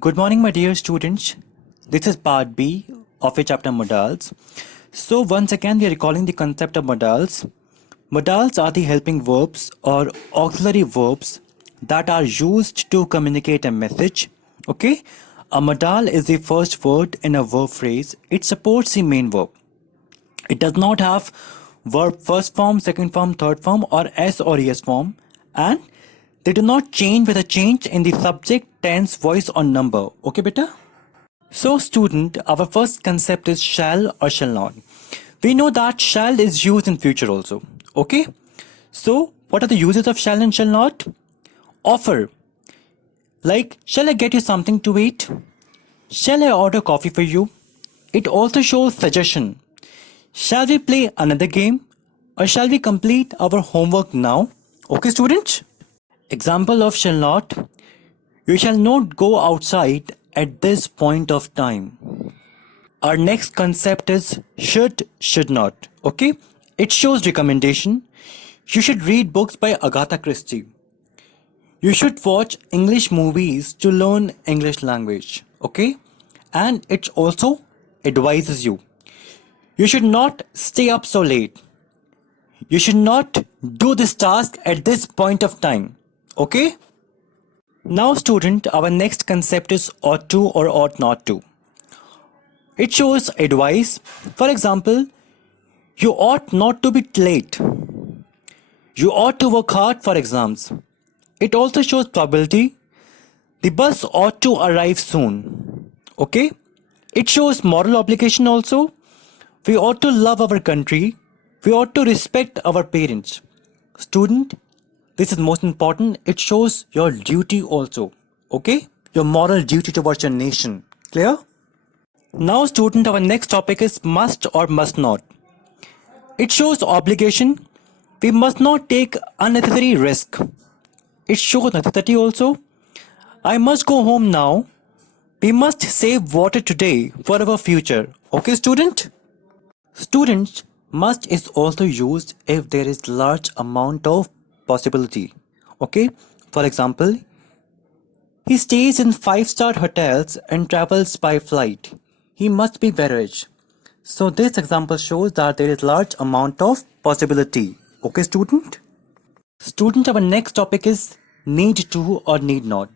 Good morning, my dear students. This is part B of a chapter modals. So, once again, we are recalling the concept of modals. Modals are the helping verbs or auxiliary verbs that are used to communicate a message. Okay, a modal is the first word in a verb phrase, it supports the main verb. It does not have verb first form, second form, third form, or S or ES form, and they do not change with a change in the subject, tense, voice, or number. Okay, beta? So, student, our first concept is shall or shall not. We know that shall is used in future also. Okay? So, what are the uses of shall and shall not? Offer. Like, shall I get you something to eat? Shall I order coffee for you? It also shows suggestion. Shall we play another game? Or shall we complete our homework now? Okay, students? Example of shall not. You shall not go outside at this point of time. Our next concept is should not. Okay? It shows recommendation. You should read books by Agatha Christie. You should watch English movies to learn English language. Okay? And it also advises you. You should not stay up so late. You should not do this task at this point of time. Okay? Now, student, our next concept is ought to or ought not to. It shows advice. For example, you ought not to be late. You ought to work hard for exams. It also shows probability. The bus ought to arrive soon. Okay? It shows moral obligation also. We ought to love our country. We ought to respect our parents. Student, this is most important. It shows your duty also. Okay? Your moral duty towards your nation. Clear? Now, student, our next topic is must or must not. It shows obligation. We must not take unnecessary risk. It shows necessity also. I must go home now. We must save water today for our future. Okay, student? Students, must is also used if there is large amount of possibility. Okay? For example, he stays in 5-star hotels and travels by flight. He must be very rich. So this example shows that there is large amount of possibility. Okay, student? Student, our next topic is need to or need not.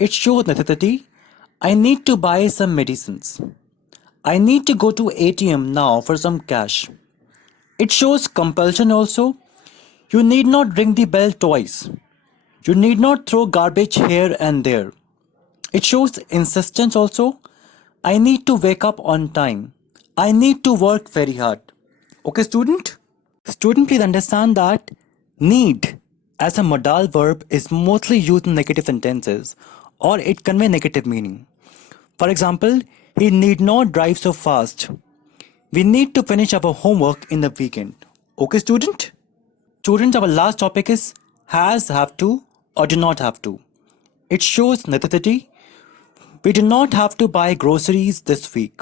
It shows necessity. I need to buy some medicines. I need to go to ATM now for some cash. It shows compulsion also. You need not ring the bell twice. You need not throw garbage here and there. It shows insistence also. I need to wake up on time. I need to work very hard. Okay, student? Student, please understand that need as a modal verb is mostly used in negative sentences or it convey negative meaning. For example, he need not drive so fast. We need to finish our homework in the weekend. Okay, student? Students, our last topic is has, have to, or do not have to. It shows necessity. We do not have to buy groceries this week.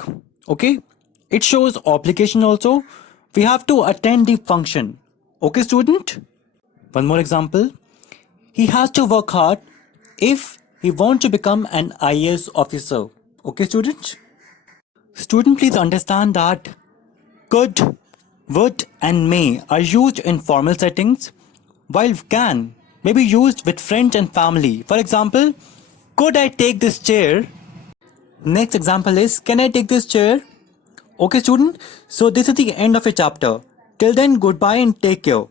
Okay? It shows obligation also. We have to attend the function. Okay, student? One more example. He has to work hard if he wants to become an IAS officer. Okay, student? Student, please understand that could, would, and may are used in formal settings, while can may be used with friends and family. For example, could I take this chair? Next example is, can I take this chair? Okay, student. So this is the end of a chapter. Till then, goodbye and take care.